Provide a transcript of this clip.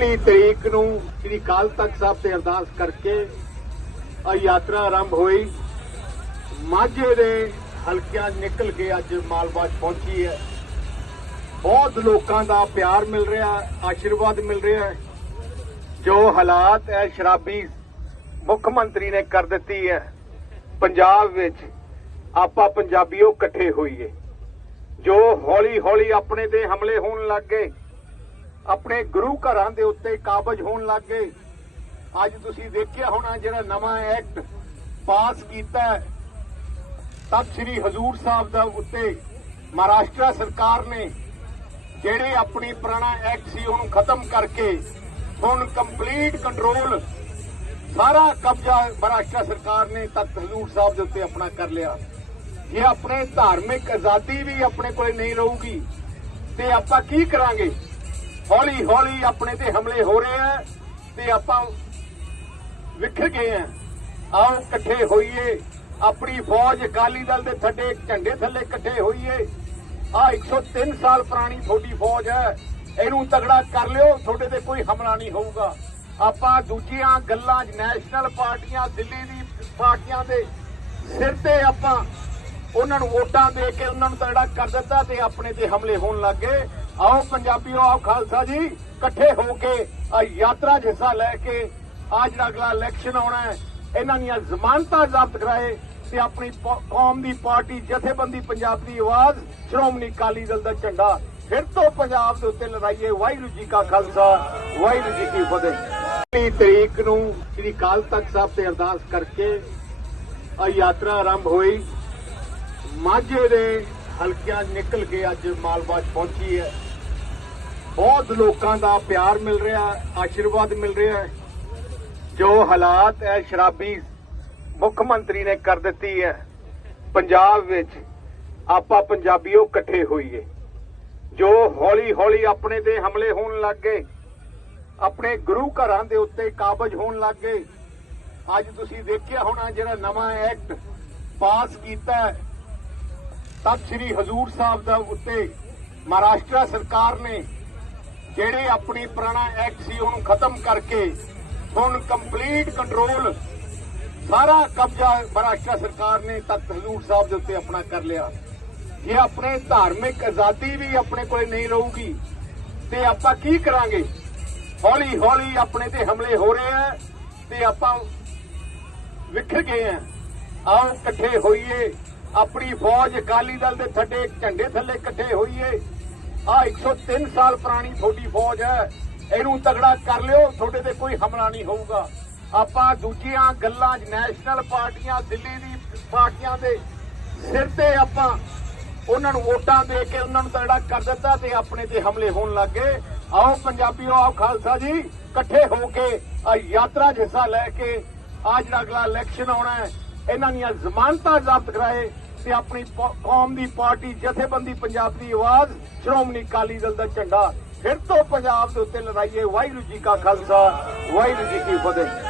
ਵੀਹ ਤਰੀਕ ਨੂੰ ਸ੍ਰੀ ਕਾਲ ਤਖਤ ਸਾਹਿਬ ਤੇ ਅਰਦਾਸ ਕਰਕੇ ਆ ਯਾਤਰਾ ਆਰੰਭ ਹੋਈ। ਮਾਝੇ ਦੇ ਹਲਕਿਆਂ ਨਿਕਲ ਕੇ ਅੱਜ ਮਾਲਵਾ ਪਹੁੰਚੀ ਹੈ। ਬਹੁਤ ਲੋਕਾਂ ਦਾ ਪਿਆਰ ਮਿਲ ਰਿਹਾ, ਆਸ਼ੀਰਵਾਦ ਮਿਲ ਰਿਹਾ ਜੋ ਹਾਲਾਤ ਹੈ ਸ਼ਰਾਬੀ ਮੁੱਖ ਮੰਤਰੀ ਨੇ ਕਰ ਦਿੱਤੀ ਹੈ, ਪੰਜਾਬ ਵਿੱਚ ਆਪਾਂ ਪੰਜਾਬੀਓ ਇਕੱਠੇ ਹੋਈਏ। ਜੋ ਹੌਲੀ ਹੌਲੀ ਆਪਣੇ ਤੇ ਹਮਲੇ ਹੋਣ ਲੱਗ ਗਏ ਆਪਣੇ ਗੁਰੂ ਘਰਾਂ ਦੇ ਉੱਤੇ ਕਾਬਜ ਹੋਣ ਲੱਗ ਗਏ। ਅੱਜ ਤੁਸੀਂ ਦੇਖਿਆ ਹੋਣਾ ਜਿਹੜਾ ਨਵਾਂ ਐਕਟ ਪਾਸ ਕੀਤਾ ਹੈ। ਤਬ ਸ੍ਰੀ ਹਜ਼ੂਰ ਸਾਹਿਬ ਦਾ ਉੱਤੇ ਮਹਾਰਾਸ਼ਟਰ ਸਰਕਾਰ ਨੇ ਜਿਹੜੇ ਆਪਣੀ ਪੁਰਾਣਾ ਐਕਟ ਸੀ ਉਹਨੂੰ ਖਤਮ ਕਰਕੇ ਹੁਣ ਕੰਪਲੀਟ ਕੰਟਰੋਲ ਸਾਰਾ ਕਬਜ਼ਾ ਮਹਾਰਾਸ਼ਟਰ ਸਰਕਾਰ ਨੇ ਤਖਤ ਹਜ਼ੂਰ ਸਾਹਿਬ ਦੇ ਉੱਤੇ ਆਪਣਾ ਕਰ ਲਿਆ। ਜੇ ਆਪਣੇ ਧਾਰਮਿਕ ਆਜ਼ਾਦੀ ਵੀ ਆਪਣੇ ਕੋਲੇ ਨਹੀਂ ਰਹੂਗੀ, ਤੇ ਆਪਾਂ ਕੀ ਕਰਾਂਗੇ? ਹੌਲੀ ਹੌਲੀ ਆਪਣੇ ਤੇ ਹਮਲੇ ਹੋ ਰਹੇ ਆ ਤੇ ਆਪਾਂ ਵਿਖਰ ਗਏ ਆ। ਆਓ ਇਕੱਠੇ ਹੋਈਏ। ਆਪਣੀ ਫੌਜ ਅਕਾਲੀ ਦਲ ਦੇ ਥੱਲੇ ਝੰਡੇ ਥੱਲੇ ਇਕੱਠੇ ਹੋਈਏ। ਆ 103 ਸਾਲ ਪੁਰਾਣੀ ਤੁਹਾਡੀ ਫੌਜ ਹੈ। ਇਹਨੂੰ ਤਗੜਾ ਕਰ ਲਿਓ, ਤੁਹਾਡੇ ਤੇ ਕੋਈ ਹਮਲਾ ਨਹੀਂ ਹੋਊਗਾ। ਆਪਾਂ ਦੂਜੀਆਂ ਗੱਲਾਂ ਨੈਸ਼ਨਲ ਪਾਰਟੀਆਂ, ਦਿੱਲੀ ਦੀ ਪਾਰਟੀਆਂ ਦੇ ਸਿਰ ਤੇ ਆਪਾਂ ਉਹਨਾਂ ਨੂੰ ਵੋਟਾਂ ਦੇ ਕੇ ਉਹਨਾਂ ਨੂੰ ਤਗੜਾ ਕਰ ਦਿੱਤਾ ਤੇ ਆਪਣੇ ਤੇ ਹਮਲੇ ਹੋਣ ਲੱਗ ਗਏ। ਆਓ ਪੰਜਾਬੀਓ, ਆਓ ਖਾਲਸਾ ਜੀ, ਇਕੱਠੇ ਹੋ ਕੇ ਆ ਯਾਤਰਾ 'ਚ ਹਿੱਸਾ ਲੈ ਕੇ ਆ ਜਿਹੜਾ ਅਗਲਾ ਇਲੈਕਸ਼ਨ ਆਉਣਾ ਹੈ, ਇਹਨਾਂ ਦੀਆਂ ਜ਼ਮਾਨਤਾਂ ਜ਼ਬਤ ਕਰਾਏ ਤੇ ਆਪਣੀ ਕੌਮ ਦੀ ਪਾਰਟੀ ਜਥੇਬੰਦੀ ਪੰਜਾਬ ਦੀ ਆਵਾਜ਼, ਸ਼੍ਰੋਮਣੀ ਅਕਾਲੀ ਦਲ ਦਾ ਝੰਡਾ ਫਿਰ ਤੋਂ ਪੰਜਾਬ ਦੇ ਉੱਤੇ ਲੜਾਈਏ। ਵਾਹਿਗੁਰੂ ਜੀ ਕਾ ਖਾਲਸਾ, ਵਾਹਿਗੁਰੂ ਜੀ ਕੀ ਫਤਿਹ। 20 ਤਰੀਕ ਨੂੰ ਸ੍ਰੀ ਕਾਲ ਤਖਤ ਸਾਹਿਬ ਤੇ ਅਰਦਾਸ ਕਰਕੇ ਆ ਯਾਤਰਾ ਆਰੰਭ ਹੋਈ। ਮਾਝੇ ਦੇ ਹਲਕਿਆਂ 'ਚ ਨਿਕਲ ਕੇ ਅੱਜ ਮਾਲਵਾ 'ਚ ਪਹੁੰਚੀ ਹੈ। ਬਹੁਤ ਲੋਕਾਂ ਦਾ ਪਿਆਰ ਮਿਲ ਰਿਹਾ ਹੈ ਆਸ਼ੀਰਵਾਦ ਮਿਲ ਰਿਹਾ ਹੈ। ਜੋ ਹਾਲਾਤ ਹੈ ਸ਼ਰਾਬੀ ਮੁੱਖ ਮੰਤਰੀ ਨੇ ਕਰ ਦਿੱਤੀ ਹੈ, ਪੰਜਾਬ ਵਿੱਚ ਆਪਾਂ ਪੰਜਾਬੀਓ ਇਕੱਠੇ ਹੋਈਏ। ਜੋ ਹੌਲੀ ਹੌਲੀ ਆਪਣੇ ਤੇ ਹਮਲੇ ਹੋਣ ਲੱਗ ਗਏ, ਆਪਣੇ ਗੁਰੂ ਘਰਾਂ ਦੇ ਉੱਤੇ ਕਾਬਜ ਹੋਣ ਲੱਗ ਗਏ। ਅੱਜ ਤੁਸੀਂ ਦੇਖਿਆ ਹੋਣਾ ਜਿਹੜਾ ਨਵਾਂ ਐਕਟ ਪਾਸ ਕੀਤਾ ਤਬ ਸ੍ਰੀ ਹਜ਼ੂਰ ਸਾਹਿਬ ਦਾ ਉੱਤੇ ਮਹਾਰਾਸ਼ਟਰ ਸਰਕਾਰ ਨੇ ਜਿਹੜੇ ਆਪਣੀ ਪੁਰਾਣਾ ਐਕਟ ਸੀ ਉਹਨੂੰ ਖਤਮ ਕਰਕੇ ਹੁਣ ਕੰਪਲੀਟ ਕੰਟਰੋਲ ਸਾਰਾ ਕਬਜ਼ਾ ਮਹਾਰਾਸ਼ਟਰ ਸਰਕਾਰ ਨੇ ਤਖਤ ਹਜ਼ੂਰ ਸਾਹਿਬ ਦੇ ਉੱਤੇ ਆਪਣਾ ਕਰ ਲਿਆ। ਜੇ ਆਪਣੇ ਧਾਰਮਿਕ ਆਜ਼ਾਦੀ ਵੀ ਆਪਣੇ ਕੋਲ ਨਹੀਂ ਰਹੂਗੀ, ਤੇ ਆਪਾਂ ਕੀ ਕਰਾਂਗੇ? ਹੌਲੀ ਹੌਲੀ ਆਪਣੇ ਤੇ ਹਮਲੇ ਹੋ ਰਹੇ ਆ ਤੇ ਆਪਾਂ ਵਿਖਰ ਗਏ ਆ। ਆਓ ਇਕੱਠੇ ਹੋਈਏ, ਆਪਣੀ ਫੌਜ ਅਕਾਲੀ ਦਲ ਦੇ ਥੱਲੇ ਝੰਡੇ ਥੱਲੇ ਇਕੱਠੇ ਹੋਈਏ। ਆ 103 ਸਾਲ ਪੁਰਾਣੀ ਤੁਹਾਡੀ ਫੌਜ ਹੈ, ਇਹਨੂੰ ਤਗੜਾ ਕਰ ਲਿਓ, ਤੁਹਾਡੇ ਤੇ ਕੋਈ ਹਮਲਾ ਨਹੀਂ ਹੋਊਗਾ। ਆਪਾਂ ਦੂਜੀਆਂ ਗੱਲਾਂ ਨੈਸ਼ਨਲ ਪਾਰਟੀਆਂ, ਦਿੱਲੀ ਦੀ ਪਾਰਟੀਆਂ ਦੇ ਸਿਰ ਤੇ ਆਪਾਂ ਉਹਨਾਂ ਨੂੰ ਵੋਟਾਂ ਦੇ ਕੇ ਉਹਨਾਂ ਨੂੰ ਤਗੜਾ ਕਰ ਦਿੱਤਾ ਤੇ ਆਪਣੇ ਤੇ ਹਮਲੇ ਹੋਣ ਲੱਗ ਗਏ। ਆਓ ਪੰਜਾਬੀਓ, ਆਓ ਖਾਲਸਾ ਜੀ, ਇਕੱਠੇ ਹੋ ਕੇ ਆ ਯਾਤਰਾ 'ਚ ਹਿੱਸਾ ਲੈ ਕੇ ਆ ਜਿਹੜਾ ਅਗਲਾ ਇਲੈਕਸ਼ਨ ਆਉਣਾ ਹੈ, ਇਹਨਾਂ ਦੀਆਂ ਜ਼ਮਾਨਤਾਂ ਜ਼ਬਤ ਕਰਾਏ। ਤੇ ਆਪਣੀ ਪ- ਕੌਮ ਦੀ ਪਾਰਟੀ ਜਥੇਬੰਦੀ ਪੰਜਾਬ ਦੀ ਆਵਾਜ਼, ਸ਼੍ਰੋਮਣੀ ਅਕਾਲੀ ਦਲ ਦਾ ਝੰਡਾ। ਫਿਰ ਤੋਂ ਪੰਜਾਬ ਦੇ ਉੱਤੇ ਲੜਾਈਏ। ਵਾਹਿਗੁਰੂ ਜੀ ਕਾ ਖਾਲਸਾ, ਵਾਹਿਗੁਰੂ ਜੀ ਕੀ ਫਤਿਹ।